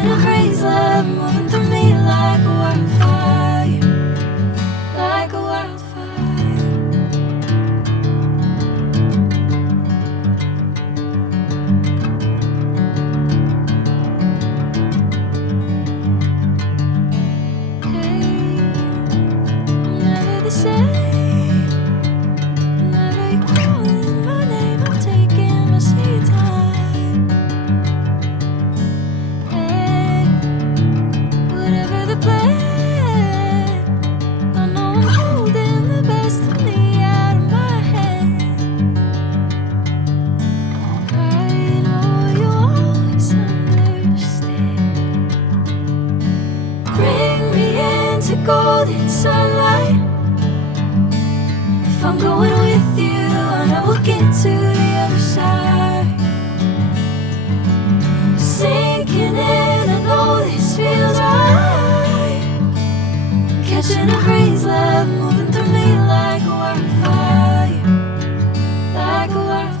Catching a crazy love moving through me like a wildfire, like a wildfire. Hey, I'm never the same. Whenever you're calling my name, I'm taking my sweet time. Hey, whatever the plan, I know I'm holding the best of me out of my hand. I know you always understand. Bring me into golden sunlight. If I'm going with you, I know we'll get to the other side. Sinking in, I know this feels right. Catching a crazy love moving through me like a wildfire, like a wildfire.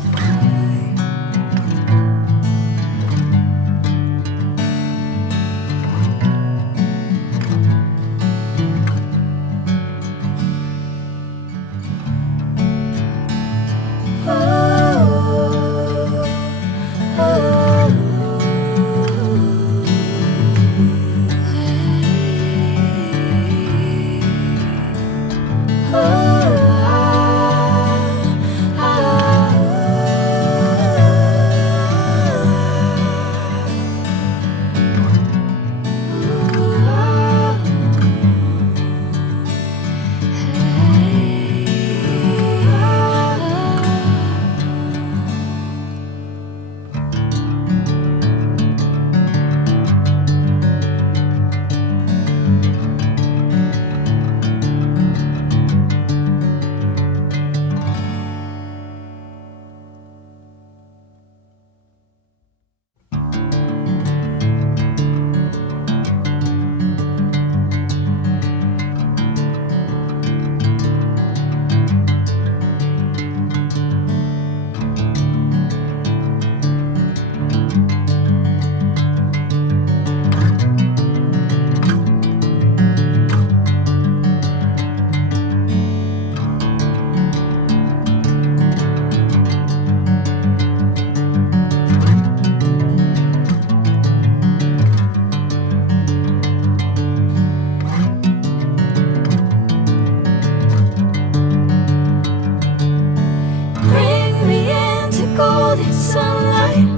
Bring me into golden sunlight.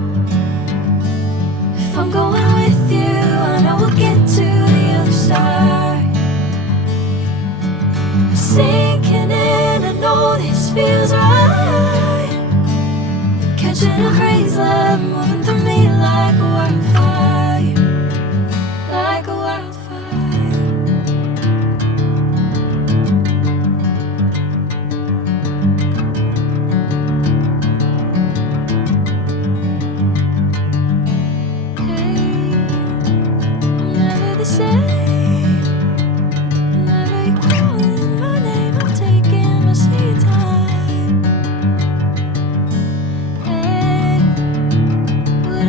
If I'm going with you, I know we'll get to the other side. Sinking in, I know this feels right. Catching a crazy love moving